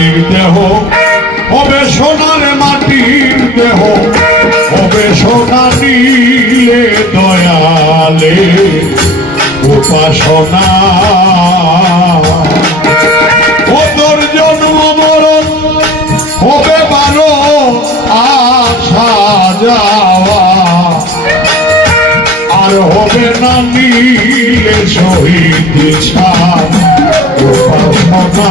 মাটির দেহ, হবে সোনার মাটির দেহ, হবে সোনা দয়ালে উপাসনা ও তোর জন্ম মরণ হবে বারো আসা যাওয়া। আর হবে না নীলে শহীদ ছাড় উপাসনা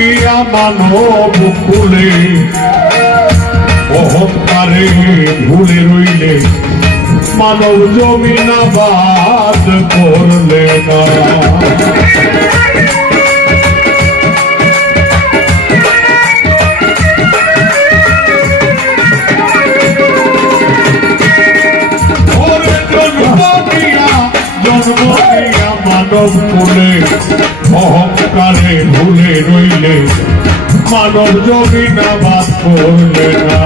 নিয়া মানব কুলে, অহংকারে ভুলে রইলে, মানব জমিনাবাদ করলে না। জন্ম নিয়া মানব কুলে, অহংকারে ভুলে রইলে মানব জমিনাবাদ করলে না।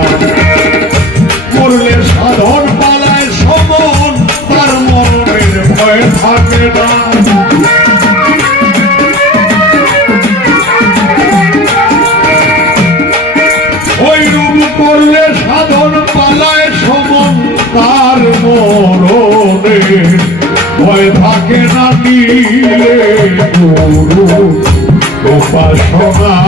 করলে সাধন পালায় সমন, তার মরণের ভয় থাকে না। ওই করলে সাধন পালায় সমন, তার মরণের ভয় থাকে না গুরু উপাসনা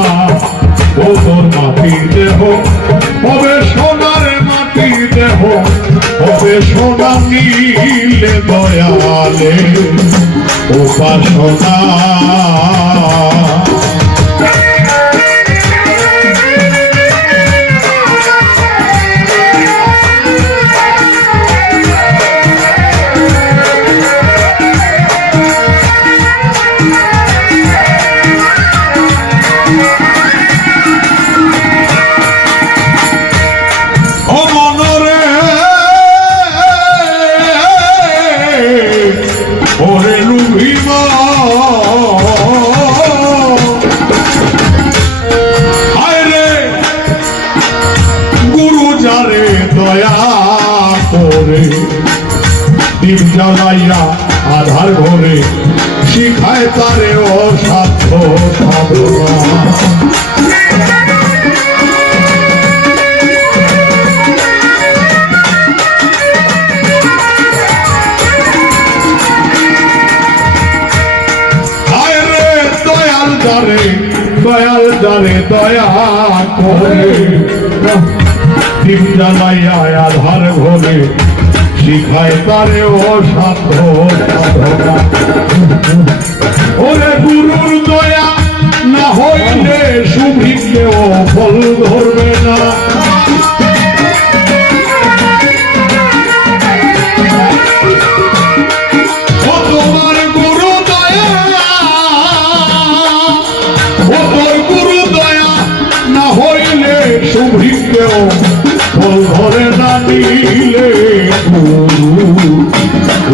দয়ালে উপাসনা। গুরু যারে দয়া করে দীপ জ্বালাইয়া আধার ঘরে শিখায় তারে অসাধ্য সাধনা। দয়াল দারে দয়া করে। দিন জ্বালাইয়া আধার ঘরে শিখায় তারে ও সাধ্য সাধনা ওরে গুরুর দয়া না হইলে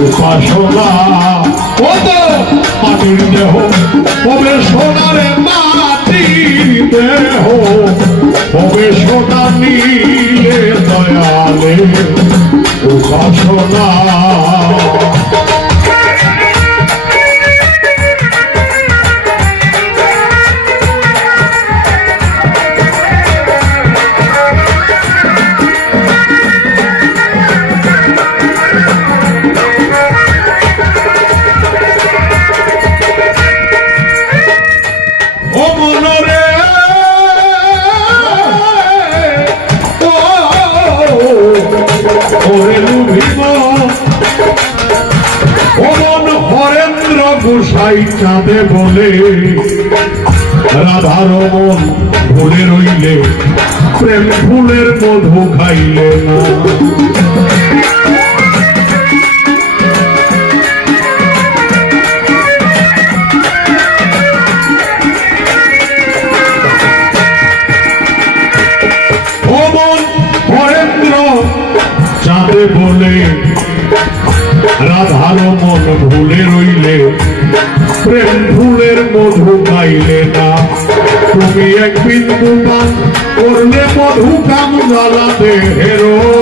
উপাসনা। ও তো মাটির দেহ হবে সোনারে মাটির দেহ হবে সোনা গোসাই চাঁদে বলে। রাধার মন ভুলে রইলে, প্রেম ফুলের মধু খাইলে না বলে, রাধার মন ভুলে রইলে প্রেম ফুলের মধু পাইলে না। তুমি এক বিন্দু পান করলে মধু কাম জ্বালাতে হেরোবে